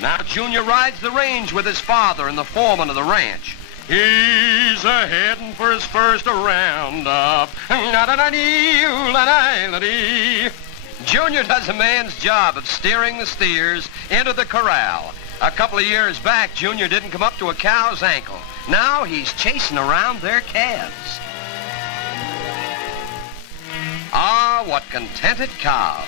Now Junior rides the range with his father and the foreman of the ranch. He's a-heading for his first roundup. Junior does a man's job of steering the steers into the corral. A couple of years back, Junior didn't come up to a cow's ankle. Now he's chasing around their calves. Ah, what contented cows.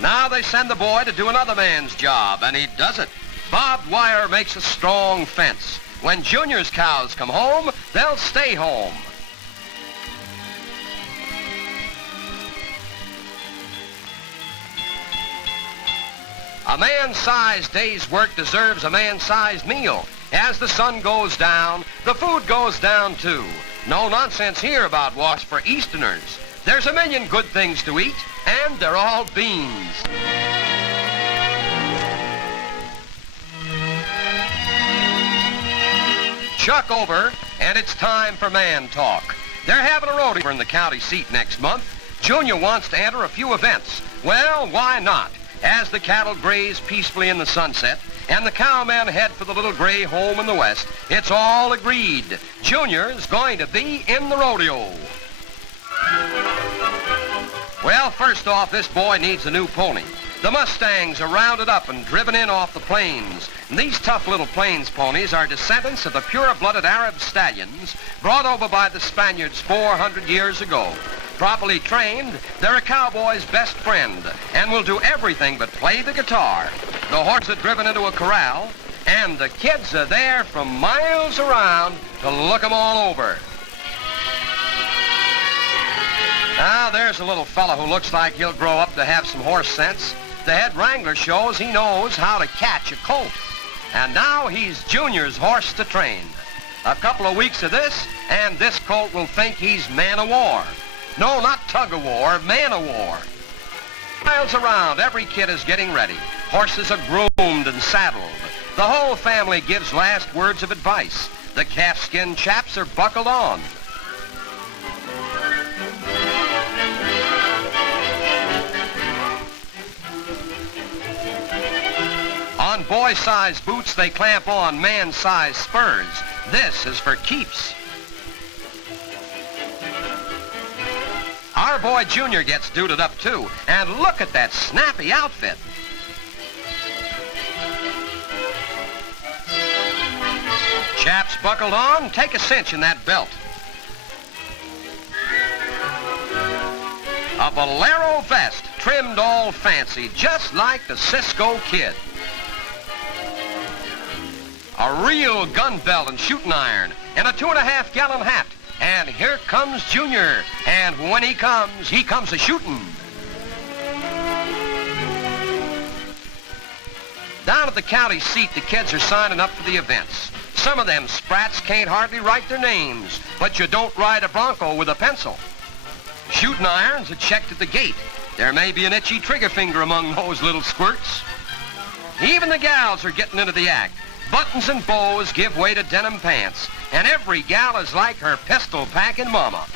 Now they send the boy to do another man's job, and he does it. Barbed wire makes a strong fence. When Junior's cows come home, they'll stay home. A man-sized day's work deserves a man-sized meal. As the sun goes down, the food goes down too. No nonsense here about wash for Easterners. There's a million good things to eat, and they're all beans. Chuck over, and it's time for man talk. They're having a rodeo in the county seat next month. Junior wants to enter a few events. Well, why not? As the cattle graze peacefully in the sunset, and the cowmen head for the little gray home in the west, it's all agreed. Junior's going to be in the rodeo. Well, first off, this boy needs a new pony. The Mustangs are rounded up and driven in off the plains. And these tough little plains ponies are descendants of the pure-blooded Arab stallions brought over by the Spaniards 400 years ago. Properly trained, they're a cowboy's best friend and will do everything but play the guitar. The horses are driven into a corral, and the kids are there from miles around to look 'em all over. Now, there's a little fella who looks like he'll grow up to have some horse sense. The head wrangler shows he knows how to catch a colt. And now he's Junior's horse to train. A couple of weeks of this, and this colt will think he's man-o'-war. No, not tug-o'-war, man-o'-war. Miles around, every kid is getting ready. Horses are groomed and saddled. The whole family gives last words of advice. The calfskin chaps are buckled on. On boy-sized boots, they clamp on man-sized spurs. This is for keeps. Our boy Junior gets duded up too, and look at that snappy outfit. Chaps buckled on, take a cinch in that belt. A bolero vest, trimmed all fancy, just like the Cisco Kid. A real gun belt and shooting iron, and a 2.5-gallon hat. And here comes Junior, and when he comes a-shooting. Down at the county seat, the kids are signing up for the events. Some of them sprats can't hardly write their names, but you don't ride a Bronco with a pencil. Shooting irons are checked at the gate. There may be an itchy trigger finger among those little squirts. Even the gals are getting into the act. Buttons and bows give way to denim pants, and every gal is like her pistol-packing mama.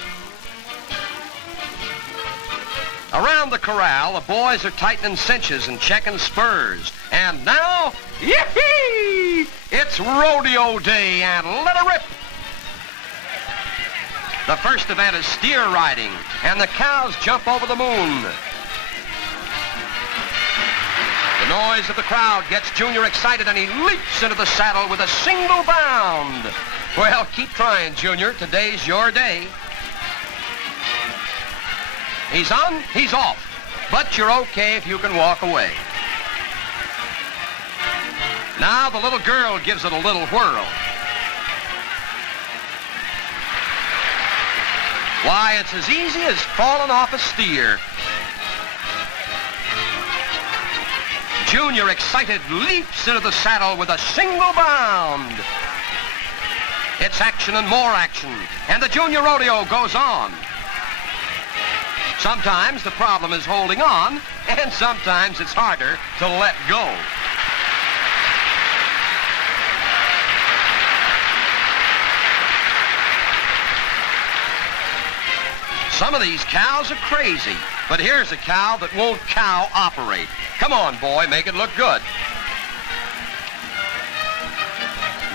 Around the corral, the boys are tightening cinches and checking spurs. And now, yee-hee! It's rodeo day, and let her rip! The first event is steer riding, and the cows jump over the moon. The noise of the crowd gets Junior excited, and he leaps into the saddle with a single bound. Well, keep trying, Junior. Today's your day. He's on, he's off. But you're okay if you can walk away. Now the little girl gives it a little whirl. Why, it's as easy as falling off a steer. Junior, excited, leaps into the saddle with a single bound. It's action and more action, and the Junior Rodeo goes on. Sometimes the problem is holding on, and sometimes it's harder to let go. Some of these cows are crazy. But here's a cow that won't cow operate. Come on, boy, make it look good.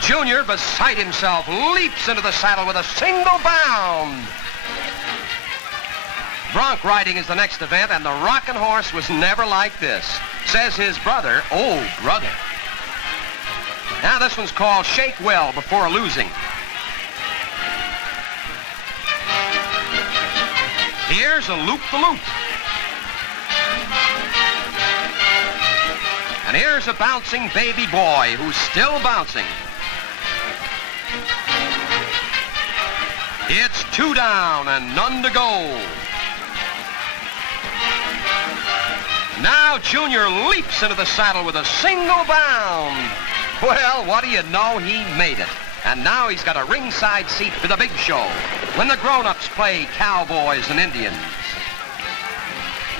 Junior, beside himself, leaps into the saddle with a single bound. Bronc riding is the next event, and the rocking horse was never like this, says his brother. Oh, brother. Now this one's called Shake Well Before Losing. Here's a loop-the-loop. And here's a bouncing baby boy who's still bouncing. It's 2 down and none to go. Now Junior leaps into the saddle with a single bound. Well, what do you know? He made it. And now he's got a ringside seat for the big show, when the grown-ups play cowboys and Indians.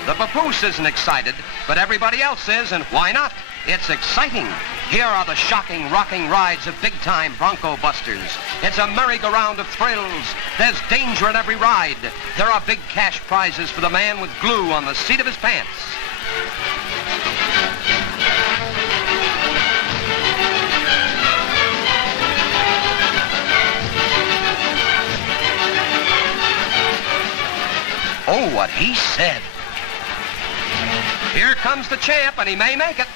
The papoose isn't excited, but everybody else is, and why not? It's exciting. Here are the shocking, rocking rides of big-time Bronco busters. It's a merry-go-round of thrills. There's danger in every ride. There are big cash prizes for the man with glue on the seat of his pants. Oh, what he said. Here comes the champ, and he may make it.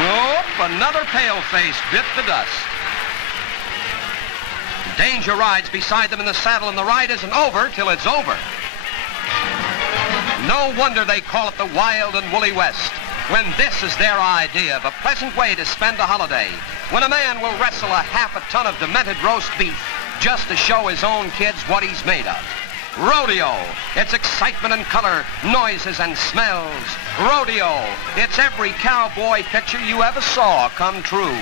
Nope, another pale-face bit the dust. Danger rides beside them in the saddle, and the ride isn't over till it's over. No wonder they call it the Wild and Woolly West, when this is their idea of a pleasant way to spend a holiday, when a man will wrestle a half a ton of demented roast beef just to show his own kids what he's made of. Rodeo, it's excitement and color, noises and smells. Rodeo, it's every cowboy picture you ever saw come true.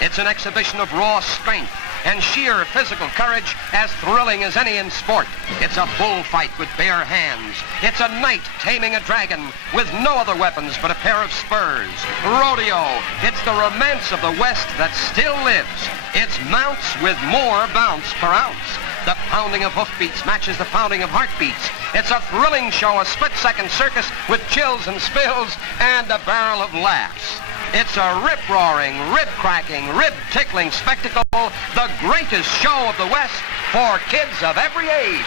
It's an exhibition of raw strength and sheer physical courage as thrilling as any in sport. It's a bullfight with bare hands. It's a knight taming a dragon with no other weapons but a pair of spurs. Rodeo, it's the romance of the West that still lives. It's mounts with more bounce per ounce. The pounding of hoofbeats matches the pounding of heartbeats. It's a thrilling show, a split-second circus with chills and spills and a barrel of laughs. It's a rip-roaring, rib-cracking, rib-tickling spectacle, the greatest show of the West for kids of every age.